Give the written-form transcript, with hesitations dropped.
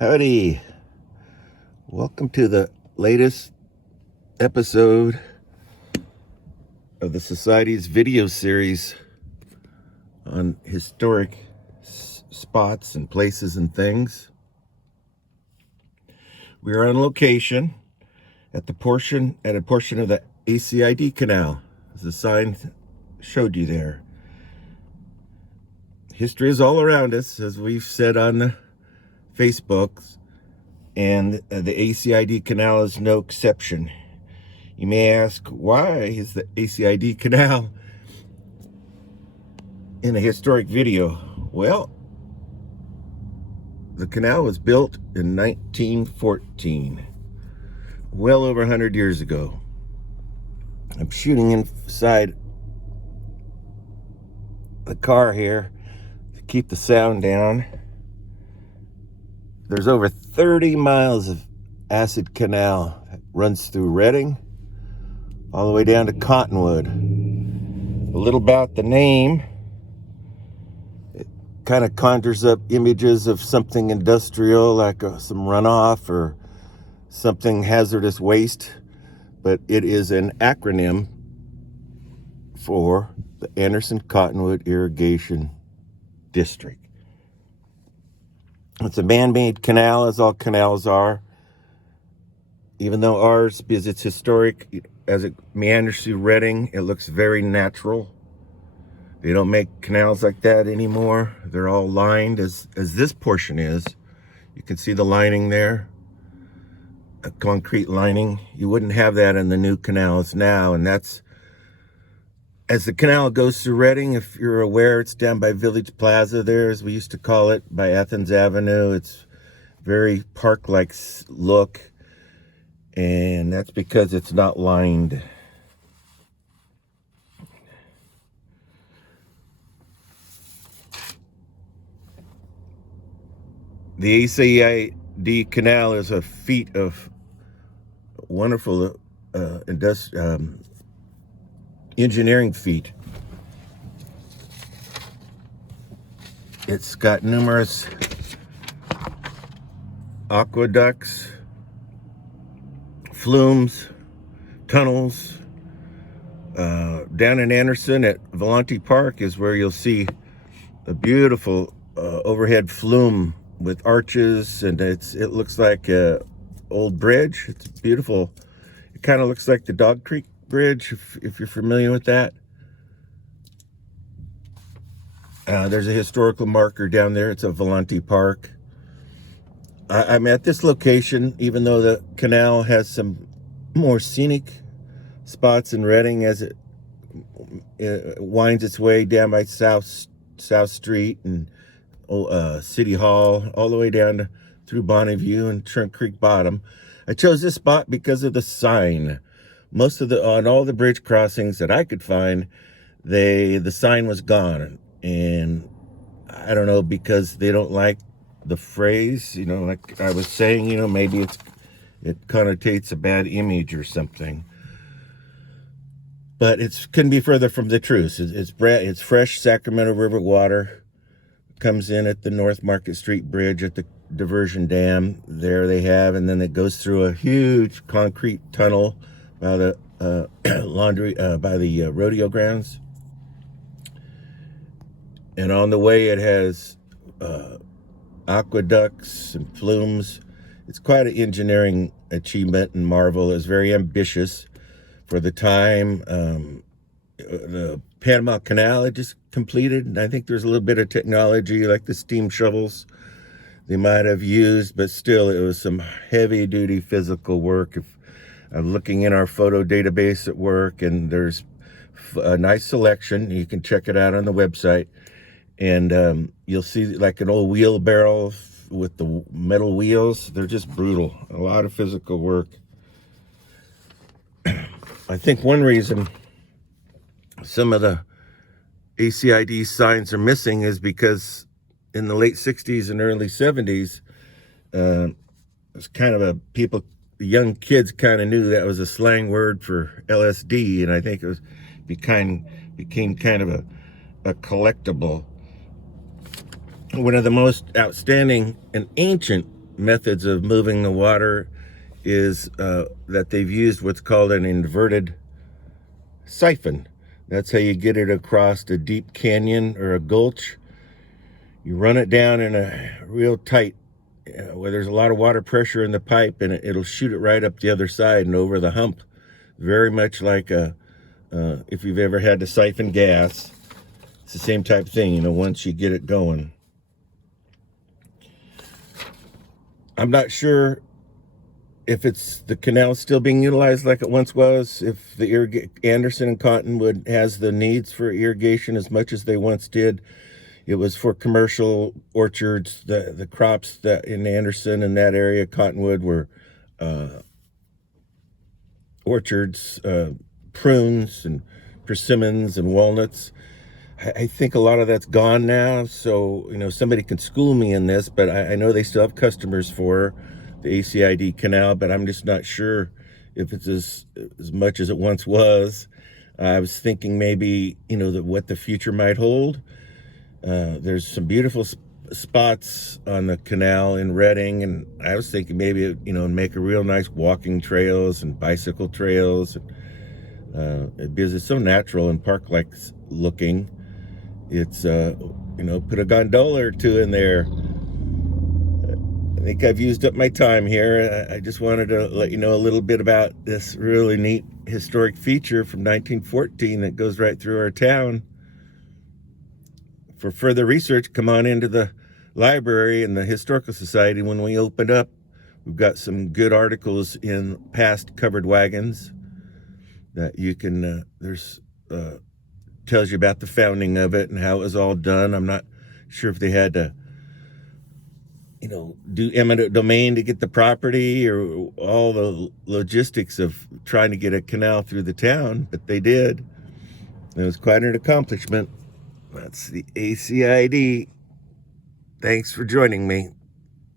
Howdy. Welcome to the latest episode of the Society's video series on historic spots and places and things. We are on location at a portion of the A.C.I.D. Canal, as the sign showed you there. History is all around us, as we've said on the Facebook, and the A.C.I.D. Canal is no exception. You may ask, why is the A.C.I.D. Canal in a historic video? Well, the canal was built in 1914, well over 100 years ago. I'm shooting inside the car here to keep the sound down. There's over 30 miles of A.C.I.D. Canal that runs through Reading all the way down to Cottonwood. A little about the name. It kind of conjures up images of something industrial, like some runoff or something hazardous waste, but it is an acronym for the Anderson-Cottonwood Irrigation District. It's a man-made canal, as all canals are. Even though ours, because it's historic, as it meanders through Reading, it looks very natural. They don't make canals like that anymore. They're all lined, as this portion is. You can see the lining there, a concrete lining. You wouldn't have that in the new canals now, and that's, as the canal goes through Reading, if you're aware, it's down by Village Plaza there, as we used to call it, by Athens Avenue. It's very park-like look, and that's because it's not lined. The A.C.I.D. Canal is a feat of wonderful engineering feat. It's got numerous aqueducts, flumes, tunnels. Down in Anderson at Volante Park is where you'll see a beautiful overhead flume with arches, and it looks like a old bridge. It's beautiful. It kind of looks like the Dog Creek Bridge, if you're familiar with that. There's a historical marker down there. It's a Volante Park. I'm at this location, even though the canal has some more scenic spots in Reading, as it winds its way down by South Street and City Hall, all the way down through Bonneview and Trunk Creek Bottom. I chose this spot because of the sign. On all the bridge crossings that I could find, the sign was gone, and I don't know, because they don't like the phrase, like I was saying, maybe it connotates a bad image or something. But it couldn't be further from the truth. It's fresh Sacramento River water. Comes in at the North Market Street Bridge at the diversion dam. There they have, and then it goes through a huge concrete tunnel by the rodeo grounds. And on the way, it has aqueducts and flumes. It's quite an engineering achievement and marvel. It's very ambitious for the time. The Panama Canal had just completed, and I think there's a little bit of technology like the steam shovels they might have used, but still it was some heavy duty physical work. If I'm looking in our photo database at work, and there's a nice selection. You can check it out on the website, and you'll see like an old wheelbarrow with the metal wheels. They're just brutal. A lot of physical work. I think one reason some of the A.C.I.D. signs are missing is because in the late 60s and early 70s, it's kind of young kids kind of knew that was a slang word for LSD, and I think it became kind of a collectible. One of the most outstanding and ancient methods of moving the water is that they've used what's called an inverted siphon. That's how you get it across a deep canyon or a gulch. You run it down in a real tight, where there's a lot of water pressure in the pipe, and it'll shoot it right up the other side and over the hump. Very much like if you've ever had to siphon gas, it's the same type of thing, once you get it going. I'm not sure if the canal still being utilized like it once was, if the Anderson and Cottonwood has the needs for irrigation as much as they once did. It was for commercial orchards. The crops that in Anderson and that area, Cottonwood, were orchards, prunes and persimmons and walnuts. I think a lot of that's gone now, so somebody can school me in this, but I know they still have customers for the A.C.I.D. canal, but I'm just not sure if it's as much as it once was. I was thinking maybe what the future might hold. There's some beautiful spots on the canal in Redding, and I was thinking maybe make a real nice walking trails and bicycle trails, because it's so natural and park-like looking. It's put a gondola or two in there. I think I've used up my time here. I just wanted to let you know a little bit about this really neat historic feature from 1914 that goes right through our town. For further research, come on into the library and the Historical Society. When we open up, we've got some good articles in past covered wagons that you can, tells you about the founding of it and how it was all done. I'm not sure if they had to, do eminent domain to get the property or all the logistics of trying to get a canal through the town, but they did. It was quite an accomplishment. That's the A.C.I.D. Thanks for joining me.